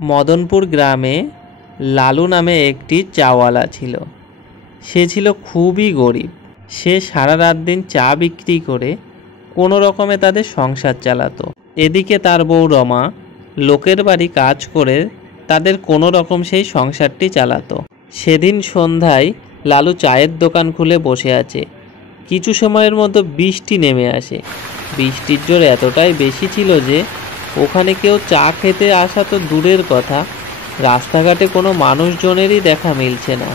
মদনপুর গ্রামে লালু নামে একটি চাওয়ালা ছিল। সে ছিল খুবই গরিব। সে সারা রাত দিন চা বিক্রি করে কোনো রকমে তাদের সংসার চালাতো। এদিকে তার বউ রমা লোকের বাড়ি কাজ করে তাদের কোনো রকম সেই সংসারটি চালাতো। সেদিন সন্ধ্যায় লালু চায়ের দোকান খুলে বসে আছে। কিছু সময়ের মধ্যে বৃষ্টি নেমে আসে। বৃষ্টির জোর এতটাই বেশি ছিল যে ওখানে কেউ চা খেতে আসা তো দূরের কথা, রাস্তাঘাটে কোনো মানুষজনেরই দেখা মিলছে না।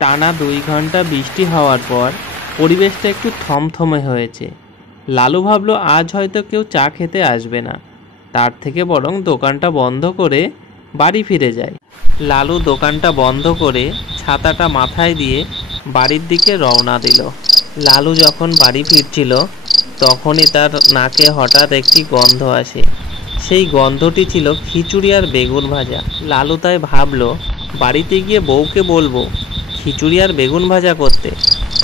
টানা 2 ঘন্টা বৃষ্টি হওয়ার পর পরিবেশটা একটু থমথমে হয়েছে। লালু ভাবলো আজ হয়তো কেউ চা খেতে আসবে না, তার থেকে বরং দোকানটা বন্ধ করে বাড়ি ফিরে যায়। লালু দোকানটা বন্ধ করে ছাতাটা মাথায় দিয়ে বাড়ির দিকে রওনা দিল। লালু যখন বাড়ি ফিরছিল তখনই তার নাকে হঠাৎ একটি গন্ধ আসে। সেই গন্ধটি ছিল খিচুড়ি আর বেগুন ভাজা। লালু তাই ভাবলো বাড়িতে গিয়ে বউকে বলবো খিচুড়ি আর বেগুন ভাজা করতে।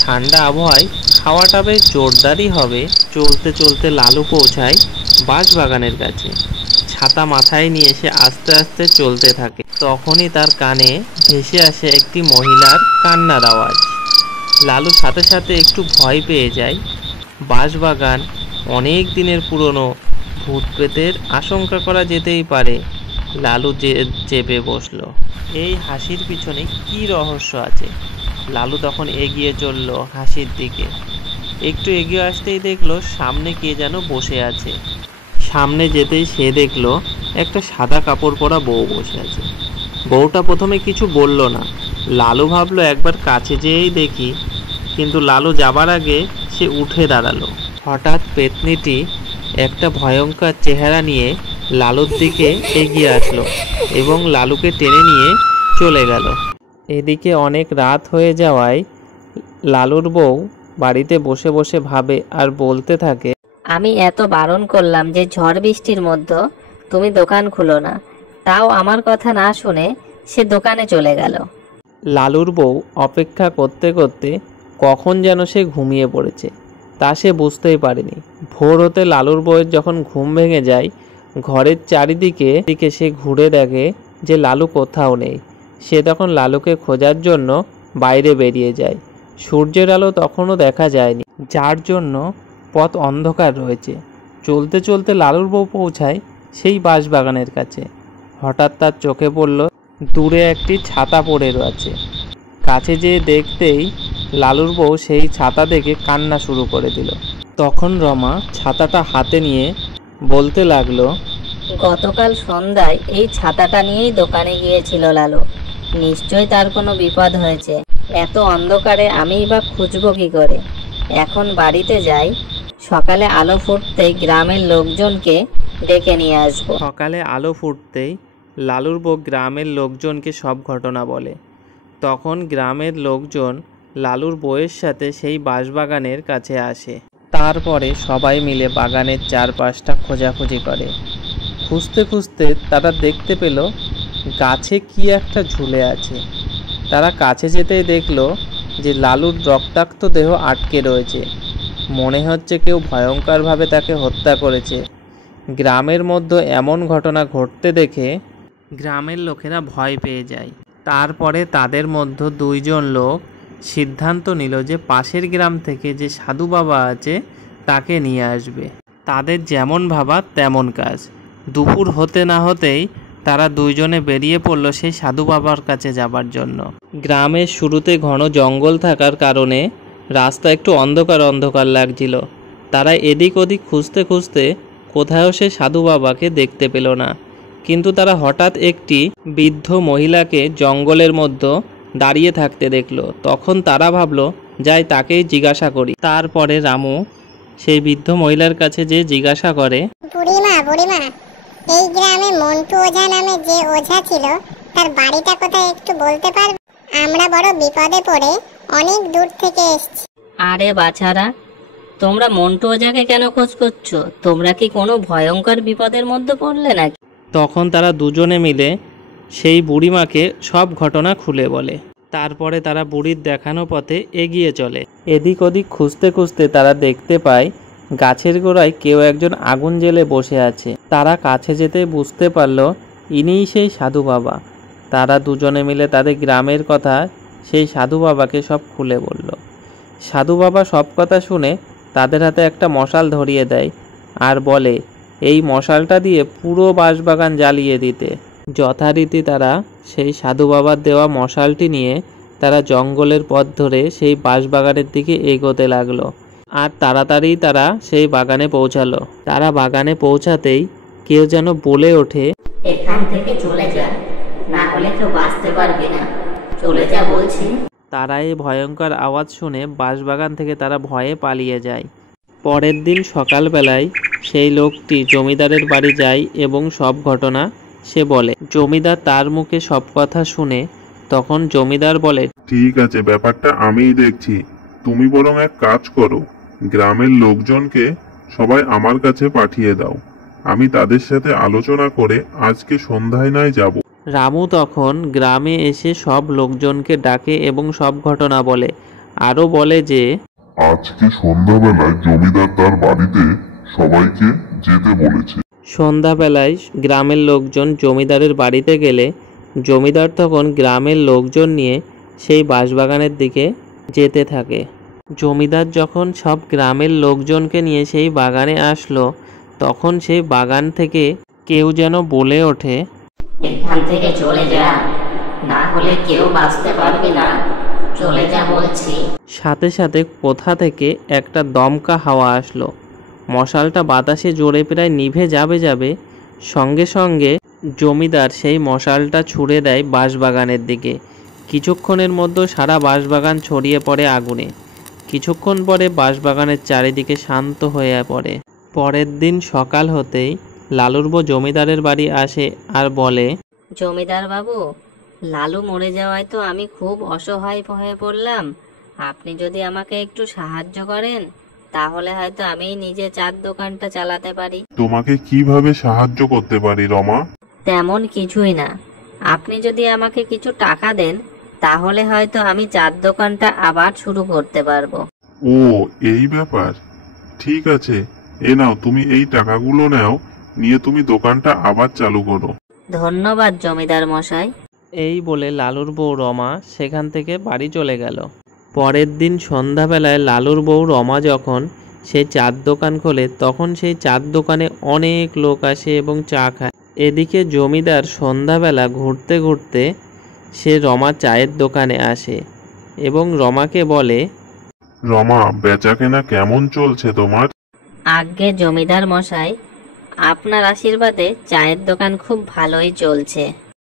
ঠান্ডা আবহাওয়ায় খাওয়াটা বেশ জোরদারই হবে। চলতে চলতে লালু পৌঁছায় বাঁশবাগানের কাছে। ছাতা মাথায় নিয়ে সে আস্তে আস্তে চলতে থাকে। তখনই তার কানে ভেসে আসে একটি মহিলার কান্নার আওয়াজ। লালু সাথে সাথে একটু ভয় পেয়ে যায়। বাঁশবাগান অনেক দিনের পুরনো, ভূত প্রেতের আশঙ্কা করা যেতেই পারে। লালু চেপে বসলো। এই হাসির পিছনে কি রহস্য আছে? লালু তখন এগিয়ে চলল হাসির দিকে। একটু এগিয়ে আসতেই দেখলো সামনে কে যেন বসে আছে। সামনে যেতেই সে দেখলো একটা সাদা কাপড় পরা বউ বসে আছে। বউটা প্রথমে কিছু বলল না। লালু ভাবলো একবার কাছে যেয়েই দেখি, কিন্তু লালু যাবার আগে সে উঠে দাঁড়ালো। হঠাৎ পেতনিটি একটা ভয়ঙ্কর চেহারা নিয়ে লালুর দিকে এগিয়ে আসলো এবং লালুকে টেনে নিয়ে চলে গেল। এদিকে অনেক রাত হয়ে যাওয়ায় লালুর বউ বাড়িতে বসে বসে ভাবে আর বলতে থাকে, আমি এত বারণ করলাম যে ঝড় বৃষ্টির মধ্যে তুমি দোকান খুলো না, তাও আমার কথা না শুনে সে দোকানে চলে গেল। লালুর বউ অপেক্ষা করতে করতে কখন যেন সে ঘুমিয়ে পড়েছে তা সে বুঝতেই পারেনি। ভোর হতে লালুর বউয়ের যখন ঘুম ভেঙে যায়, ঘরের চারিদিকে সে ঘুরে দেখে যে লালু কোথাও নেই। সে তখন লালুকে খোঁজার জন্য বাইরে বেরিয়ে যায়। সূর্যের আলো তখনও দেখা যায়নি, যার জন্য পথ অন্ধকার রয়েছে। চলতে চলতে লালুর বউ পৌঁছায় সেই বাঁশবাগানের কাছে। হঠাৎ তার চোখে পড়ল দূরে একটি ছাতা পড়ে রয়েছে। কাছে যেয়ে দেখতেই লালুর বউ সেই ছাতা দেখে কান্না শুরু করে দিল। তখন রমা ছাতাটা হাতে নিয়ে বলতে লাগলো, গতকাল সন্ধ্যায় এই ছাতাটা নিয়েই দোকানে গিয়েছিল লালু, নিশ্চয়ই তার কোনো বিপদ হয়েছে। এত অন্ধকারে আমিই বা খুঁজবো কি করে? এখন বাড়িতে যাই, সকালে আলো ফুটতেই গ্রামের লোকজনকে ডেকে নিয়ে আসবো। সকালে আলো ফুটতেই লালুর বউ গ্রামের লোকজনকে সব ঘটনা বলে। তখন গ্রামের লোকজন লালুর বউয়ের সাথে সেই বাঁশবাগানের কাছে আসে। তারপরে সবাই মিলে বাগানের চারপাশটা খোঁজাখুঁজি করে। খুঁজতে খুঁজতে তারা দেখতে পেল গাছে কি একটা ঝুলে আছে। তারা কাছে যেতেই দেখলো যে লালুর রক্তাক্ত দেহ আটকে রয়েছে। মনে হচ্ছে কেউ ভয়ঙ্করভাবে তাকে হত্যা করেছে। গ্রামের মধ্যে এমন ঘটনা ঘটতে দেখে গ্রামের লোকেরা ভয় পেয়ে যায়। তারপরে তাদের মধ্যে 2 জন লোক সিদ্ধান্ত নিল যে পাশের গ্রাম থেকে যে সাধু বাবা আছে তাকে নিয়ে আসবে। তাদের যেমন ভাবা তেমন কাজ। দুপুর হতে না হতেই তারা 2 জনে বেরিয়ে পড়ল সেই সাধু বাবার কাছে যাবার জন্য। গ্রামের শুরুতে ঘন জঙ্গল থাকার কারণে রাস্তা একটু অন্ধকার অন্ধকার লাগছিল। তারা এদিক ওদিক খুঁজতে খুঁজতে কোথাও সে সাধু বাবাকে দেখতে পেল না। কিন্তু তারা হঠাৎ একটি বৃদ্ধ মহিলাকে জঙ্গলের মধ্যে দাঁড়িয়ে থাকতে দেখলো। তখন তারা ভাবলো যাই তাকেই জিজ্ঞাসা করি। তারপরে রামু সেই বৃদ্ধ মহিলার কাছে যে জিজ্ঞাসা করে, বুড়িমা এই গ্রামে মন্টু ওঝা নামে যে ওঝা ছিল তার বাড়িটা কোথায় একটু বলতে পারবে? আমরা বড় বিপদে পড়ে অনেক দূর থেকে এসেছি। আরে বাছারা, তোমরা মন্টু ওঝাকে কেন খোঁজ করছো? তোমরা কি কোনো ভয়ঙ্কর বিপদের মধ্যে পড়লে নাকি? তখন তারা 2 জনে মিলে সেই বুড়িমাকে সব ঘটনা খুলে বলে। তারপরে তারা বুড়ির দেখানো পথে এগিয়ে চলে। এদিক ওদিক খুঁজতে খুঁজতে তারা দেখতে পায় গাছের গোড়ায় কেউ একজন আগুন জ্বেলে বসে আছে। তারা কাছে যেতে বুঝতে পারল ইনিই সেই সাধু বাবা। তারা দুজনে মিলে তাদের গ্রামের কথা সেই সাধু বাবাকে সব খুলে বলল। সাধু বাবা সব কথা শুনে তাদের হাতে একটা মশাল ধরিয়ে দেয় আর বলে এই মশালটা দিয়ে পুরো বাঁশবাগান জ্বালিয়ে দিতে। যথারীতি তারা সেই সাধু বাবার দেওয়া মশালটি নিয়ে তারা জঙ্গলের পথ ধরে সেই বাঁশবাগানের দিকে এগোতে লাগলো। আর তাড়াতাড়ি তারা সেই বাগানে পৌঁছালো। তারা বাগানে পৌঁছাতেই কেউ যেন বলে ওঠে, এখান থেকে চলে যা, না হলে কেউ বাঁচতে পারবি না, চলে যা বলছি। তারা এই ভয়ঙ্কর আওয়াজ শুনে বাঁশবাগান থেকে তারা ভয়ে পালিয়ে যায়। পরের দিন সকালবেলায় সেই লোকটি জমিদারের বাড়ি যায় এবং সব ঘটনা সে বলে। জমিদার তার মুখে সব কথা শুনে তখন জমিদার বলে, ঠিক আছে, ব্যাপারটা আমিই দেখছি। তুমি বরং এক কাজ করো, গ্রামের লোকজনকে সবাই আমার কাছে পাঠিয়ে দাও। আমি তাদের সাথে আলোচনা করে আজকে সন্ধ্যায় নয় যাব। রামু তখন গ্রামে এসে সব লোকজনকে ডাকে এবং সব ঘটনা বলে। আরও বলে যে আজকে সন্ধ্যাবেলায় জমিদার তার বাড়িতে সবাইকে যেতে বলেছে। সন্ধ্যাবেলায় গ্রামের লোকজন জমিদারের বাড়িতে গেলে জমিদার তখন গ্রামের লোকজন নিয়ে সেই বাঁশবাগানের দিকে যেতে থাকে। জমিদার যখন সব গ্রামের লোকজনকে নিয়ে সেই বাগানে আসলো তখন সেই বাগান থেকে কেউ যেন বলে ওঠে, এখান থেকে চলে যা, না হলে কেউ বাঁচতে পারবি না, চলে যা বলছি। সাথে সাথে কোথা থেকে একটা দমকা হাওয়া আসলো। মশালটা বাতাসে জোরে প্রায় নিভে যাবে সঙ্গে সঙ্গে জমিদার সেই মশালটা ছুঁড়ে দেয় বাঁশবাগানের দিকে। কিছুক্ষণের মধ্যে সারা বাঁশবাগান ছড়িয়ে পড়ে আগুনে। কিছুক্ষণ পরে বাঁশবাগানের চারিদিকে শান্ত হয়ে পড়ে। পরের দিন সকাল হতেই লালুর বউ জমিদারের বাড়ি আসে আর বলে, জমিদার বাবু, লালু মরে যাওয়ায় তো আমি খুব অসহায় হয়ে পড়লাম। আপনি যদি আমাকে একটু সাহায্য করেন তাহলে হয়তো আমি নিজে চার দোকানটা চালাতে পারি। তোমাকে কিভাবে সাহায্য করতে পারি রমা? তেমন কিছুই না, আপনি যদি আমাকে কিছু টাকা দেন তাহলে হয়তো আমি চার দোকানটা আবার শুরু করতে পারবো। ও, এই ব্যাপার। ঠিক আছে, এ নাও, তুমি এই টাকাগুলো নাও, নিয়ে তুমি দোকানটা আবার চালু করো। ধন্যবাদ জমিদার মশাই। এই বলে লালুর বউ রমা সেখান থেকে বাড়ি চলে গেল। পরের দিন সন্ধ্যাবেলায় লালুর বউ রমা যখন সেই চার দোকান খোলে তখন সেই চার দোকানে অনেক লোক আসে এবং চা খায়। এদিকে জমিদার সন্ধ্যাবেলা ঘুরতে ঘুরতে সে রমা চায়ের দোকানে আসে এবং রমাকে বলে, রমা, বেচাকেনা কেমন চলছে তোমার? আজ্ঞে জমিদার মশাই, আপনার আশীর্বাদে চায়ের দোকান খুব ভালোই চলছে।